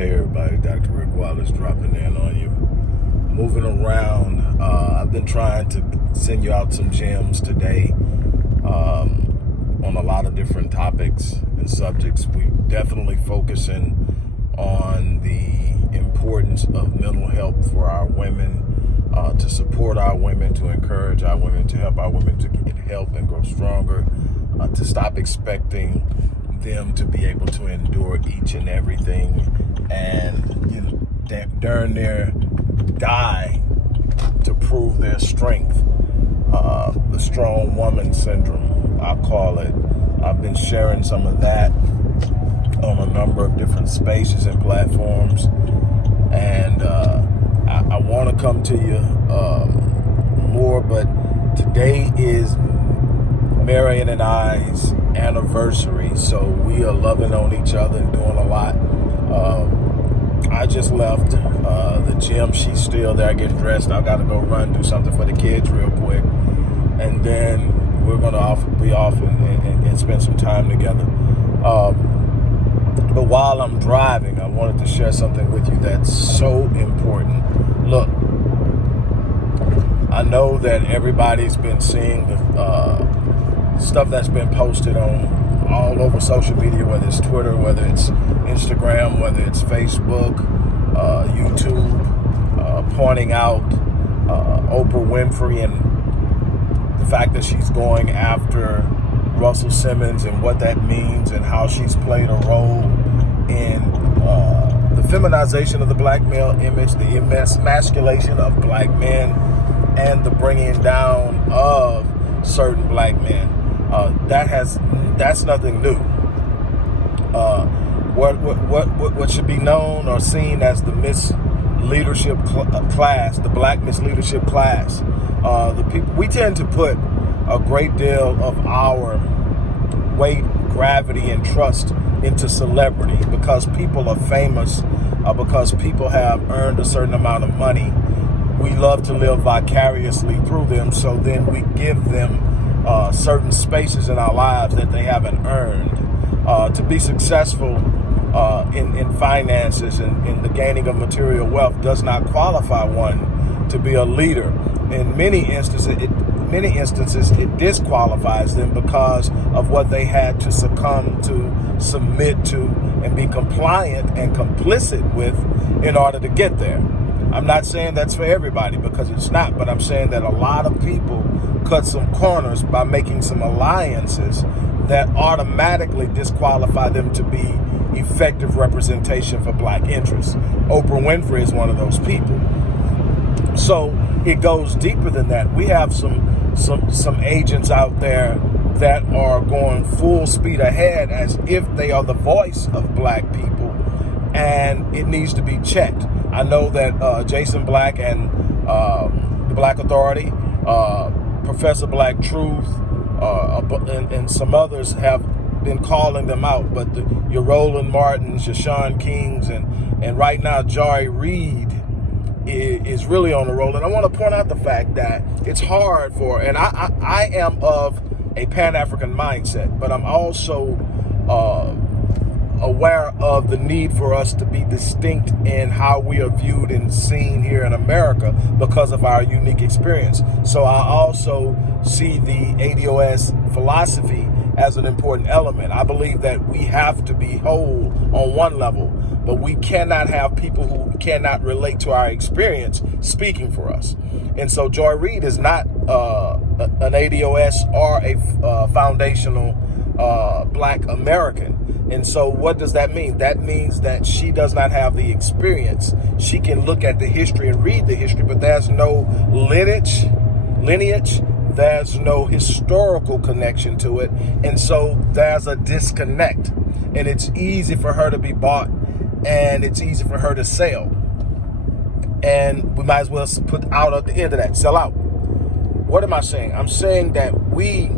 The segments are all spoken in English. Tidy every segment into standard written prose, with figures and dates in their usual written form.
Hey everybody, Dr. Rick Wallace dropping in on you. Moving around, I've been trying to send you out some gems today on a lot of different topics and subjects. We definitely focusing on the importance of mental health for our women, to support our women, to encourage our women, to help our women to get help and grow stronger, to stop expecting them to be able to endure each and everything and darn near die to prove their strength. The strong woman syndrome, I call it. I've been sharing some of that on a number of different spaces and platforms, and I want to come to you more, but today is Marion and I's anniversary, so we are loving on each other and doing a lot. I just left the gym. She's still there getting dressed. I got to go run, do something for the kids real quick, and then we're going to be off and spend some time together. But while I'm driving, I wanted to share something with you that's so important. Look, I know that everybody's been seeing the stuff that's been posted on all over social media, whether it's Twitter, whether it's Instagram, whether it's Facebook, YouTube, pointing out Oprah Winfrey and the fact that she's going after Russell Simmons and what that means and how she's played a role in the feminization of the black male image, the emasculation of black men, and the bringing down of certain black men. That's nothing new. What should be known or seen as the Misleadership class, the black Misleadership class. The people, we tend to put a great deal of our weight, gravity, and trust into celebrity because people are famous, because people have earned a certain amount of money. We love to live vicariously through them, so then we give them certain spaces in our lives that they haven't earned. To be successful in finances and in the gaining of material wealth does not qualify one to be a leader. In many instances, it disqualifies them because of what they had to succumb to, submit to, and be compliant and complicit with in order to get there. I'm not saying that's for everybody because it's not, but I'm saying that a lot of people cut some corners by making some alliances that automatically disqualify them to be effective representation for black interests. Oprah Winfrey is one of those people. So it goes deeper than that. We have some agents out there that are going full speed ahead as if they are the voice of black people, and it needs to be checked. I know that Jason Black and the Black Authority, Professor Black Truth, and some others have been calling them out, but your Roland Martins, your Sean Kings, and right now Reid is really on the roll. And I want to point out the fact that it's hard for, and I am of a Pan-African mindset, but I'm also aware of the need for us to be distinct in how we are viewed and seen here in America because of our unique experience. So I also see the ADOS philosophy as an important element. I believe that we have to be whole on one level, but we cannot have people who cannot relate to our experience speaking for us. And so Joy Reid is not an ADOS or a foundational black American. And so what does that mean? That means that she does not have the experience. She can look at the history and read the history, but there's no lineage, there's no historical connection to it. And so there's a disconnect. And it's easy for her to be bought and it's easy for her to sell. And we might as well put out at the end of that, sell out. What am I saying? I'm saying that we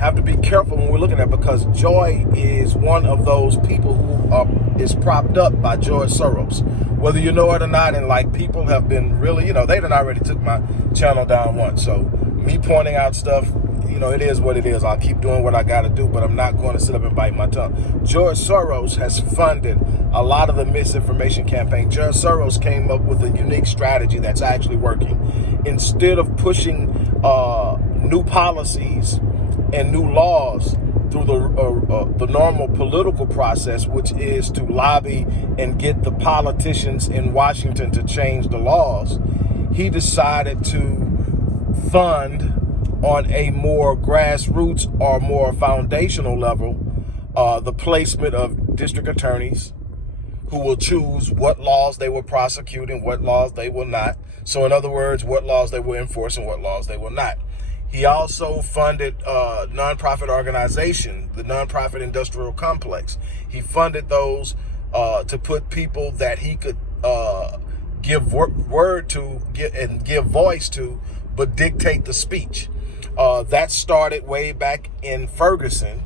have to be careful when we're looking at it because Joy is one of those people who is propped up by George Soros. Whether you know it or not, and like people have been really, they done already took my channel down once. So me pointing out stuff it is what it is. I'll keep doing what I got to do, but I'm not going to sit up and bite my tongue. George Soros has funded a lot of the misinformation campaign. George Soros came up with a unique strategy that's actually working. Instead of pushing new policies and new laws through the normal political process, which is to lobby and get the politicians in Washington to change the laws, he decided to fund on a more grassroots or more foundational level the placement of district attorneys who will choose what laws they will prosecute and what laws they will not. So in other words, what laws they will enforce and what laws they will not. He also funded a nonprofit organization, the nonprofit industrial complex. He funded those to put people that he could give word to and give voice to, but dictate the speech. That started way back in Ferguson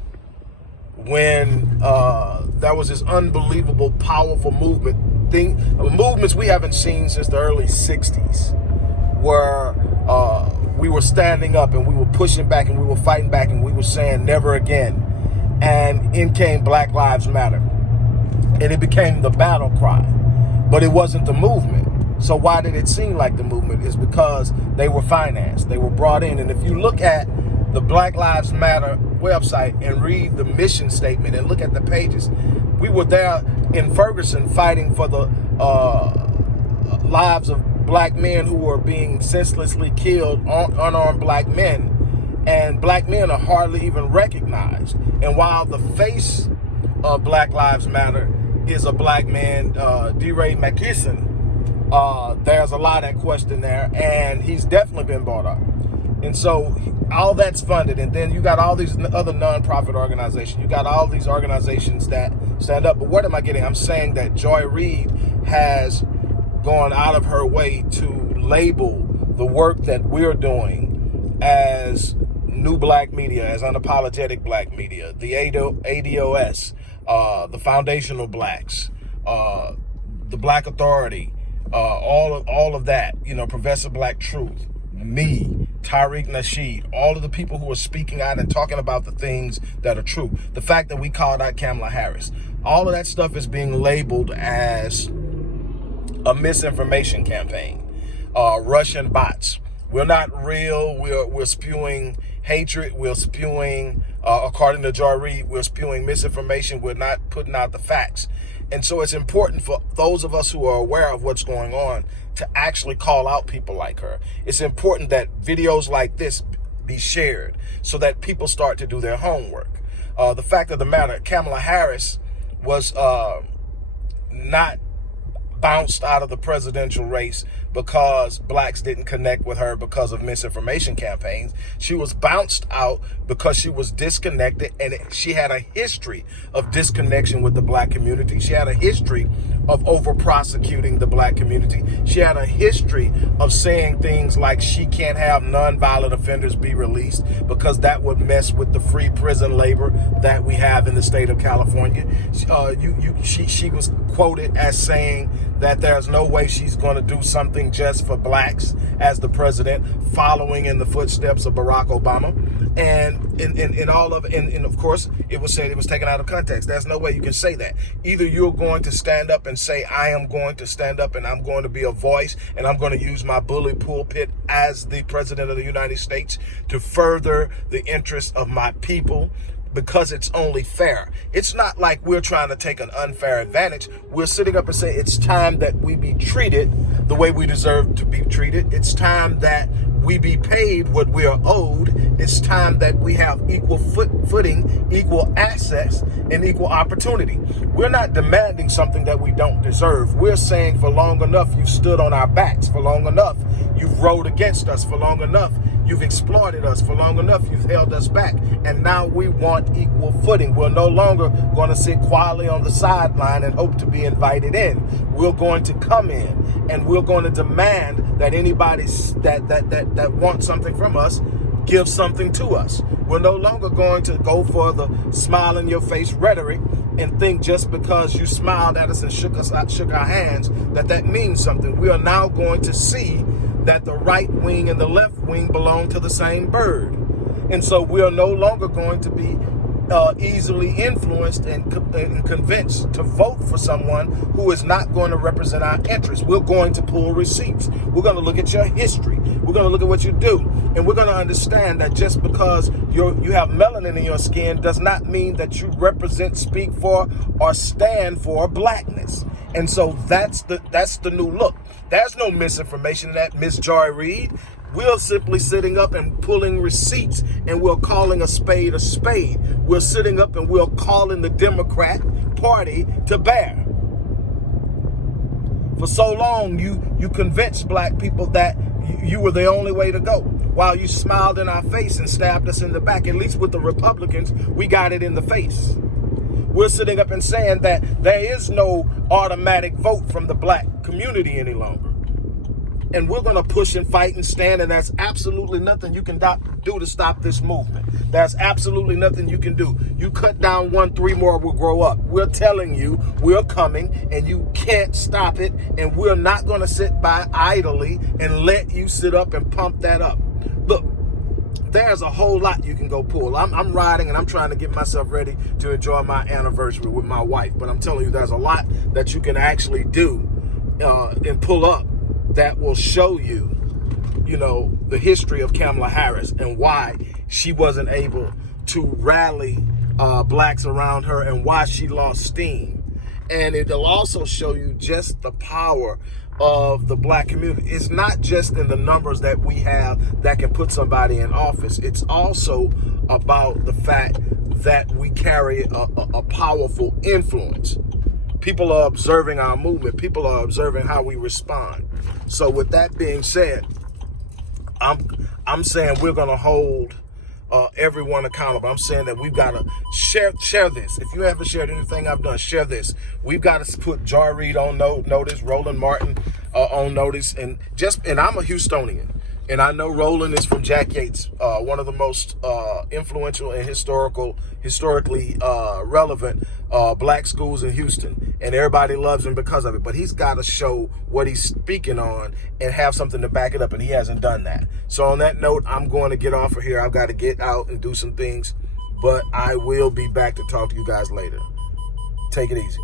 when there was this unbelievable, powerful movements we haven't seen since the early 60s, where we were standing up and we were pushing back and we were fighting back and we were saying never again. And in came Black Lives Matter. And it became the battle cry, but it wasn't the movement. So why did it seem like the movement? Is because they were financed, they were brought in. And if you look at the Black Lives Matter website and read the mission statement and look at the pages, we were there in Ferguson fighting for the lives of black men who were being senselessly killed, unarmed black men. And black men are hardly even recognized. And while the face of Black Lives Matter is a black man, Reid, there's a lot of question there, and he's definitely been brought up. And so all that's funded, and then you got all these other nonprofit organizations. You got all these organizations that stand up. But what am I getting? I'm saying that Joy Reid has gone out of her way to label the work that we're doing as new black media, as unapologetic black media, the ADOS, the Foundational Blacks, the Black Authority, all of that, Professor Black Truth, me, Tariq Nasheed, all of the people who are speaking out and talking about the things that are true. The fact that we called out Kamala Harris, all of that stuff is being labeled as a misinformation campaign. Russian bots. We're not real. We're spewing hatred. We're spewing, according to Joy Reid, we're spewing misinformation. We're not putting out the facts. And so it's important for those of us who are aware of what's going on to actually call out people like her. It's important that videos like this be shared so that people start to do their homework. The fact of the matter, Kamala Harris was not bounced out of the presidential race because blacks didn't connect with her because of misinformation campaigns. She was bounced out because she was disconnected, and she had a history of disconnection with the black community. She had a history of over-prosecuting the black community. She had a history of saying things like she can't have nonviolent offenders be released because that would mess with the free prison labor that we have in the state of California. She was quoted as saying that there's no way she's going to do something just for blacks as the president, following in the footsteps of Barack Obama. And of course, it was said, it was taken out of context. There's no way you can say that. Either you're going to stand up and say, I am going to stand up and I'm going to be a voice and I'm going to use my bully pulpit as the president of the United States to further the interests of my people, because it's only fair. It's not like we're trying to take an unfair advantage. We're sitting up and saying it's time that we be treated the way we deserve to be treated. It's time that we be paid what we are owed. It's time that we have equal footing, equal access, and equal opportunity. We're not demanding something that we don't deserve. We're saying for long enough you've stood on our backs. For long enough you've rode against us. For long enough you've exploited us. For long enough you've held us back. And now we want equal footing. We're no longer going to sit quietly on the sideline and hope to be invited in. We're going to come in, and we're going to demand that anybody that wants something from us give something to us. We're no longer going to go for the smile in your face rhetoric and think just because you smiled at us and shook our hands that means something. We are now going to see that the right wing and the left wing belong to the same bird. And so we are no longer going to be easily influenced and convinced to vote for someone who is not going to represent our interests. We're going to pull receipts. We're going to look at your history. We're going to look at what you do. And we're going to understand that just because you have melanin in your skin does not mean that you represent, speak for, or stand for blackness. And so that's the new look. There's no misinformation in that, Miss Joy Reid. We're simply sitting up and pulling receipts, and we're calling a spade a spade. We're sitting up and we're calling the Democrat Party to bear. For so long, you convinced black people that you were the only way to go, while you smiled in our face and stabbed us in the back. At least with the Republicans, we got it in the face. We're sitting up and saying that there is no automatic vote from the black community any longer. And we're going to push and fight and stand, and there's absolutely nothing you can do to stop this movement. There's absolutely nothing you can do. You cut down one, 3 more will grow up. We're telling you we're coming, and you can't stop it, and we're not going to sit by idly and let you sit up and pump that up. Look, there's a whole lot you can go pull. I'm riding, and I'm trying to get myself ready to enjoy my anniversary with my wife, but I'm telling you there's a lot that you can actually do and pull up that will show you, the history of Kamala Harris and why she wasn't able to rally blacks around her and why she lost steam. And it'll also show you just the power of the black community. It's not just in the numbers that we have that can put somebody in office. It's also about the fact that we carry a powerful influence. People are observing our movement. People are observing how we respond. So with that being said, I'm saying we're going to hold everyone accountable. I'm saying that we've got to share this. If you haven't shared anything I've done, share this. We've got to put Joy Reid on notice, Roland Martin on notice, and I'm a Houstonian. And I know Roland is from Jack Yates, one of the most influential and historically relevant black schools in Houston. And everybody loves him because of it. But he's got to show what he's speaking on and have something to back it up. And he hasn't done that. So on that note, I'm going to get off of here. I've got to get out and do some things. But I will be back to talk to you guys later. Take it easy.